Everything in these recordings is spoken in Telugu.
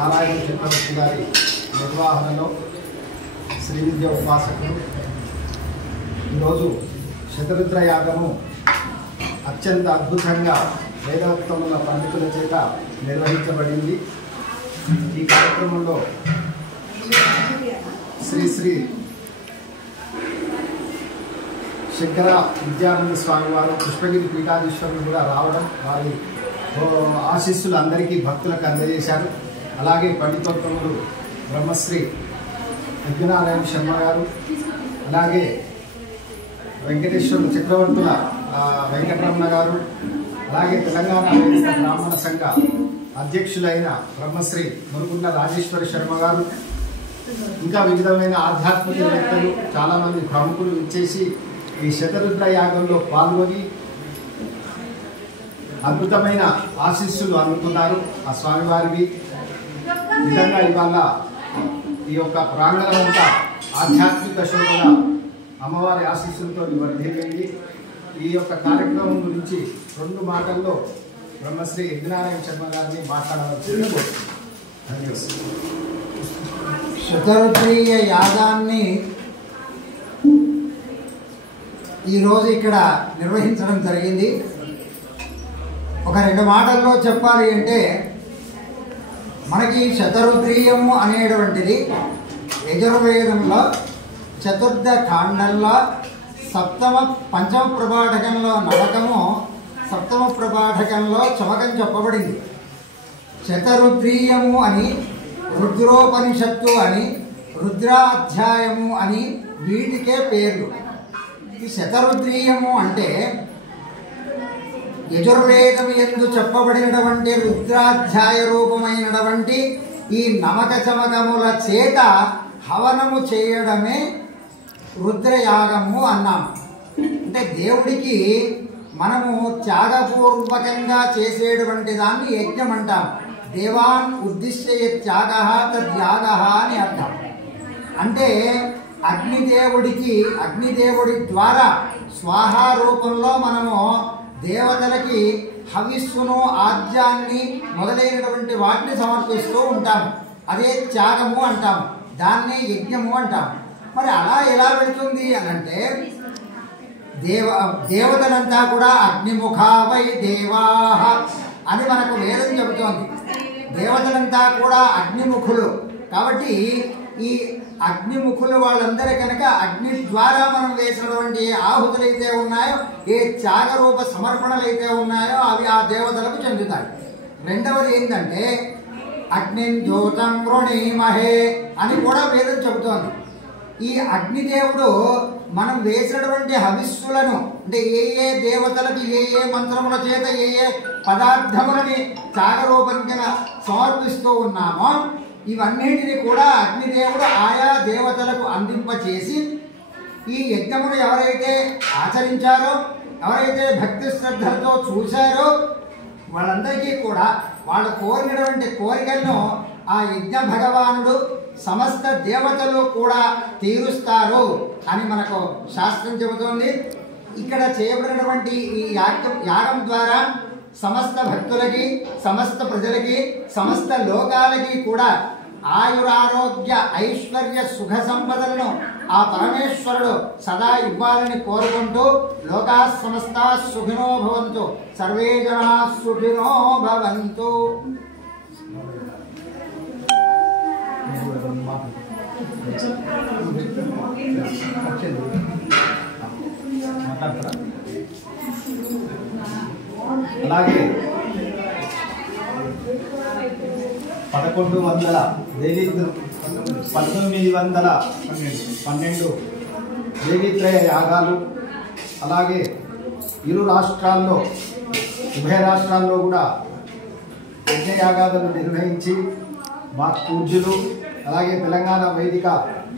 నారాయణ చక్రవర్తి గారి నిర్వహణలో శ్రీ విద్య ఉపాసకులు ఈరోజు శతరుద్ర యాగము అత్యంత అద్భుతంగా వేదోక్తముల పండితుల చేత నిర్వహించబడింది. ఈ కార్యక్రమంలో శ్రీ శ్రీ శంకర విద్యానంద స్వామి వారు పుష్పగిరి పీఠాధీశ్వరులు కూడా రావడం, వారి ఆశీస్సులు అందరికీ భక్తులకు అందజేశారు. అలాగే పండితోత్తములు బ్రహ్మశ్రీ యజ్ఞనారాయణ శర్మ గారు, అలాగే వెంకటేశ్వర చక్రవర్తుల వెంకటరమణ గారు, అలాగే తెలంగాణ బ్రాహ్మణ సంఘ అధ్యక్షులైన బ్రహ్మశ్రీ మురుగుండ్ల రాజేశ్వరి శర్మ గారు, ఇంకా వివిధమైన ఆధ్యాత్మికవేత్తలు చాలామంది ప్రముఖులు ఇచ్చేసి ఈ శతరుద్ర యాగంలో పాల్గొని అద్భుతమైన ఆశీస్సులు అందుకున్నారు. ఆ స్వామివారికి నిజంగా ఇవాళ ఈ యొక్క ప్రాంగణం అంతా ఆధ్యాత్మిక శోభగా అమ్మవారి ఆశీస్సులతో వర్ధిల్లింది. ఈ యొక్క కార్యక్రమం గురించి 2 మాటల్లో బ్రహ్మశ్రీ యజ్ఞనారాయణ శర్మ గారిని మాట్లాడవలసింది కోరుతున్నాను. శతరుద్రీయ యాగాన్ని ఈరోజు ఇక్కడ నిర్వహించడం జరిగింది. ఒక 2 మాటల్లో చెప్పాలి అంటే, మనకి శతరుద్రీయము అనేటువంటిది యజుర్వేదంలో చతుర్థ కాండంలో పంచమ ప్రభాఠకంలో నవకము, సప్తమ ప్రభాఠకంలో చమకం చెప్పబడింది. శతరుద్రీయము అని, రుద్రోపనిషత్తు అని, రుద్రాధ్యాయము అని వీటికే పేర్లు. ఈ శతరుద్రీయము అంటే యజుర్వేదము యందు చెప్పబడినటువంటి రుద్రాధ్యాయ రూపమైనటువంటి ఈ నమక చమకముల చేత హవనము చేయడమే రుద్రయాగము అన్నాము. అంటే దేవుడికి మనము త్యాగపూర్వకంగా చేసేటువంటి దాన్ని యజ్ఞం అంటాం. దేవాన్ ఉద్దిశ్య త్యాగ తద్యాగ అని అర్థం. అంటే అగ్నిదేవుడి ద్వారా స్వాహా రూపంలో మనము దేవతలకి హవిస్సును, ఆద్యాన్ని మొదలైనటువంటి వాటిని సమర్పిస్తూ ఉంటాము. అదే త్యాగము అంటాము, దాన్నే యజ్ఞము అంటాము. మరి అలా ఎలా వెళుతుంది అనంటే, దేవతలంతా కూడా అగ్నిముఖా వై దేవాః అని మనకు వేదం చెబుతోంది. దేవతలంతా కూడా అగ్నిముఖులు కాబట్టి ఈ అగ్నిముఖులు వాళ్ళందరూ కనుక అగ్ని ద్వారా మనం వేసినటువంటి ఆహుతులు అయితే ఉన్నాయో, ఏ త్యాగరూప సమర్పణలు అయితే ఉన్నాయో అవి ఆ దేవతలకు చెందుతాయి. రెండవది ఏంటంటే, అగ్నిం జ్యోతం వృణీమహే అని కూడా వేదం చెబుతోంది. ఈ అగ్నిదేవుడు మనం వేసినటువంటి హవిస్సులను, అంటే ఏ దేవతలకు ఏ మంత్రముల చేత ఏ పదార్థములని త్యాగరూపంగా సమర్పిస్తూ ఉన్నామో ఇవన్నింటినీ కూడా అగ్నిదేవుడు ఆయా దేవతలకు అందింపచేసి, ఈ యజ్ఞమును ఎవరైతే ఆచరించారో, ఎవరైతే భక్తి శ్రద్ధలతో చూశారో వాళ్ళందరికీ కూడా వాళ్ళు కోరినటువంటి కోరికలను ఆ యజ్ఞ భగవానుడు సమస్త దేవతలు కూడా తీరుస్తారు అని మనకు శాస్త్రం చెబుతోంది. ఇక్కడ చేయబడినటువంటి ఈ యాగం ద్వారా సమస్త భక్తులకి, సమస్త ప్రజలకి, సమస్త లోకాలకి కూడా ఆయురారోగ్య ఐశ్వర్య సుఖ సంపదలను ఆ పరమేశ్వరుడు సదా ఇవ్వాలని కోరుకుంటూ, లోకా సమస్తా సుఖినో భవంతు, సర్వే జనా సుఖినో భవంతు. అలాగే 1912 దేవీత్రయ యాగాలు, అలాగే ఇరు రాష్ట్రాల్లో, ఉభయ రాష్ట్రాల్లో కూడా యజ్ఞయాగాలను నిర్వహించి మా పూజ్యులు, అలాగే తెలంగాణ వేదిక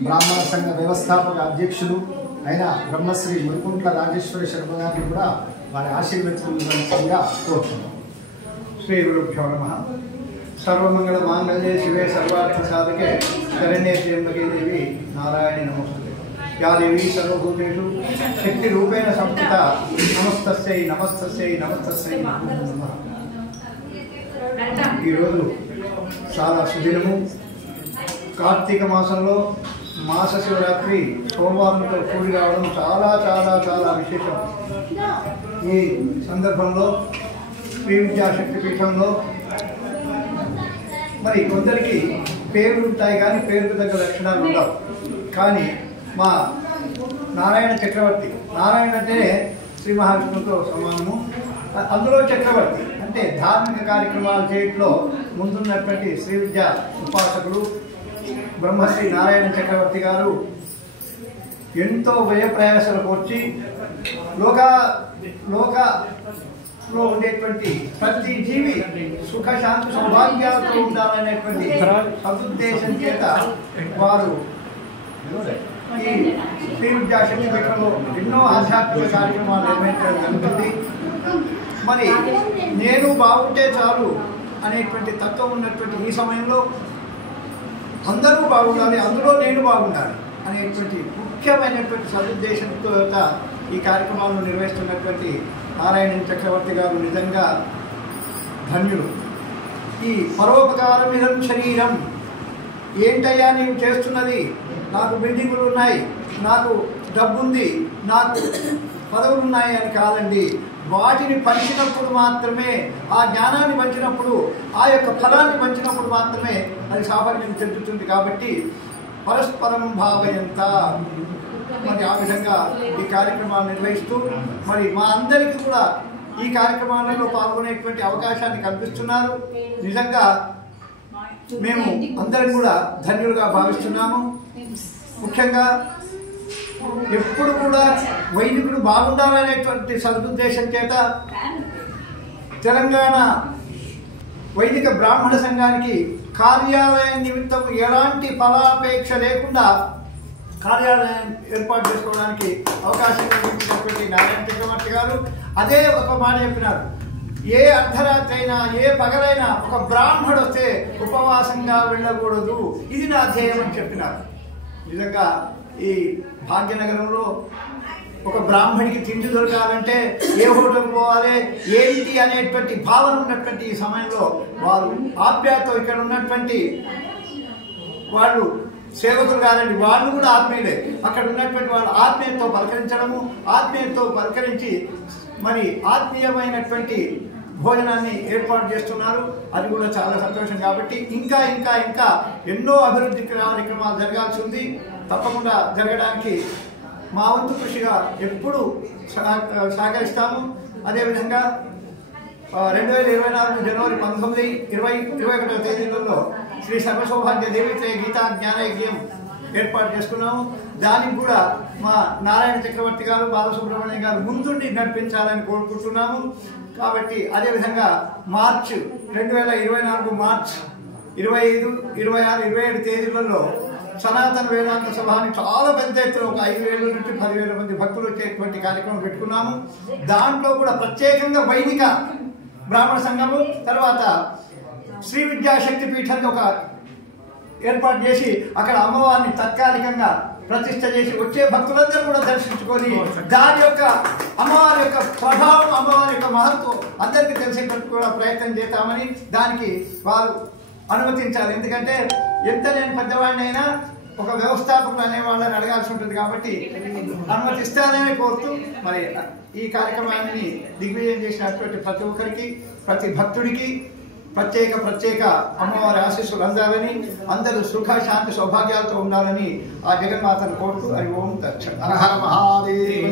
బ్రాహ్మణ సంఘ వ్యవస్థాపక అధ్యక్షులు అయిన బ్రహ్మశ్రీ మురుగుంట్ల రాజేశ్వరి శర్మ గారిని కూడా వారి ఆశీర్వదించవలసిందిగా కోరుతున్నాం. శ్రీ గురుభ్యో నమః. సర్వమంగళ మాంగళ్యే శివే సర్వార్థ సాధకే శరణ్యే త్ర్యంబకే దేవి నారాయణి నమోస్తుతే. యా దేవీ సర్వభూతేషు శక్తి రూపేణ సంస్థిత నమస్తస్యై నమస్తస్యై నమస్తస్యై నమో నమః. ఈరోజు చాలా సుదినము. కార్తీక మాసంలో మాస శివరాత్రి సోమవారంతో కూడి రావడం చాలా చాలా చాలా విశేషం. ఈ సందర్భంలో శ్రీ విద్యాశక్తి పీఠంలో మరి కొందరికి పేర్లు ఉంటాయి కానీ పేరుకు తగ్గ లక్షణాలు ఉండవు. కానీ మా నారాయణ చక్రవర్తి, నారాయణ అంటే శ్రీ మహావిష్ణువుతో సమానము, అందులో చక్రవర్తి అంటే ధార్మిక కార్యక్రమాలు చేయట్లో ముందున్నటువంటి శ్రీ విద్యా ఉపాసకుడు బ్రహ్మశ్రీ నారాయణ చక్రవర్తి గారు ఎంతో వ్యయ ప్రయాసాలకు వచ్చి లోకంలో ఉండేటువంటి ప్రతి జీవి సుఖశాంతి సౌభాగ్యాలతో ఉండాలనేటువంటి సదుద్దేశం చేత వారు ఈ శ్రీ విద్యాశక్తి పీఠంలో ఎన్నో ఆధ్యాత్మిక కార్యక్రమాలు నిర్వహించడం జరుగుతుంది. మరి నేను బాగుంటే చాలు అనేటువంటి తత్వం ఉన్నటువంటి ఈ సమయంలో అందరూ బాగుండాలి, అందులో నేను బాగుండాలి అనేటువంటి ముఖ్యమైనటువంటి సదుద్దేశంతో ఈ కార్యక్రమాలను నిర్వహిస్తున్నటువంటి నారాయణ చక్రవర్తి గారు నిజంగా ధన్యులు. ఈ పరోపకారం ఇదం శరీరం, ఏంటయ్యా నీవు చేస్తున్నది? నాకు బిల్డింగులు ఉన్నాయి, నాకు డబ్బు ఉంది, నాకు పదవులు ఉన్నాయి అని కాదండి. వాటిని పంచినప్పుడు మాత్రమే, ఆ జ్ఞానాన్ని పంచినప్పుడు, ఆ యొక్క ఫలాన్ని పంచినప్పుడు మాత్రమే అది సాఫల్యం చెందుతుంది. కాబట్టి పరస్పరం భావయంత మరి ఆ విధంగా ఈ కార్యక్రమాలు నిర్వహిస్తూ మరి మా అందరికీ కూడా ఈ కార్యక్రమాలలో పాల్గొనేటువంటి అవకాశాన్ని కల్పిస్తున్నారు. నిజంగా మేము అందరం కూడా ధన్యులుగా భావిస్తున్నాము. ముఖ్యంగా ఎప్పుడు కూడా వైదికుడు బాగుండాలనేటువంటి సదుద్దేశం చేత తెలంగాణ వైదిక బ్రాహ్మణ సంఘానికి కార్యాలయం నిమిత్తం ఎలాంటి ఫలాపేక్ష లేకుండా కార్యాలయం ఏర్పాటు చేసుకోవడానికి అవకాశం కల్పించినటువంటి నారాయణ చక్రవర్తి గారు అదే ఒక మాట చెప్పినారు. ఏ అర్ధరాత్రి అయినా ఏ పగలైనా ఒక బ్రాహ్మడు వస్తే ఉపవాసంగా వెళ్ళకూడదు, ఇది నా ధ్యేయం అని చెప్పినారు. నిజంగా ఈ భాగ్యనగరంలో ఒక బ్రాహ్మడికి తిండి దొరకాలంటే ఏ హోటల్ పోవాలి ఏంటి అనేటువంటి భావన ఉన్నటువంటి ఈ సమయంలో వారు ఆప్యాయతో ఇక్కడ ఉన్నటువంటి వాళ్ళు సేవకులు కాదండి, వాళ్ళు కూడా ఆత్మీయులే. అక్కడ ఉన్నటువంటి వాళ్ళు ఆత్మీయతతో పలకరించడము, ఆత్మీయతతో పలకరించి మరి ఆత్మీయమైనటువంటి భోజనాన్ని ఏర్పాటు చేస్తున్నారు. అది కూడా చాలా సంతోషం. కాబట్టి ఇంకా ఇంకా ఇంకా ఎన్నో అభివృద్ధి కార్యక్రమాలు జరగాల్సి ఉంది. తప్పకుండా జరగడానికి మా వంతు కృషిగా ఎప్పుడు సహకరిస్తాము. అదేవిధంగా 2024 జనవరి 19, 20, 21వ తేదీలలో శ్రీ సర్వసౌభాగ్య దేవిత్రయ గీతా జ్ఞానయజ్ఞం ఏర్పాటు చేసుకున్నాము. దానికి కూడా మా నారాయణ చక్రవర్తి గారు, బాలసుబ్రహ్మణ్యం గారు ముందుండి నడిపించాలని కోరుకుంటున్నాము. కాబట్టి అదేవిధంగా మార్చ్ 2024 మార్చ్ 25, 26, 27 తేదీలలో సనాతన వేదాంత సభని చాలా పెద్ద ఎత్తున ఒక 5,000 నుంచి 10,000 మంది భక్తులు వచ్చేటువంటి కార్యక్రమం పెట్టుకున్నాము. దాంట్లో కూడా ప్రత్యేకంగా వైదిక బ్రాహ్మణ సంఘము, తర్వాత శ్రీ విద్యాశక్తి పీఠాన్ని ఒక ఏర్పాటు చేసి అక్కడ అమ్మవారిని తాత్కాలికంగా ప్రతిష్ట చేసి వచ్చే భక్తులందరూ కూడా దర్శించుకొని దాని యొక్క అమ్మవారి యొక్క ప్రభావం, అమ్మవారి యొక్క మహత్వం అందరికీ తెలిసేటట్టు కూడా ప్రయత్నం చేస్తామని దానికి వారు అనుమతించాలి. ఎందుకంటే ఎంత నేను పెద్దవాడినైనా ఒక వ్యవస్థాపకులు అనే వాళ్ళని అడగాల్సి ఉంటుంది. కాబట్టి అనుమతిస్తానని కోరుతూ మరి ఈ కార్యక్రమాన్ని దిగ్విజయం చేసినటువంటి ప్రతి ఒక్కరికి, ప్రతి భక్తుడికి ప్రత్యేక అమ్మవారి ఆశీస్సులు అందాలని, అందరూ సుఖ శాంతి సౌభాగ్యాలతో ఉండాలని ఆ జగన్మాతను కోరుతూ హరి ఓం దక్ష. హర హర మహాదేవ.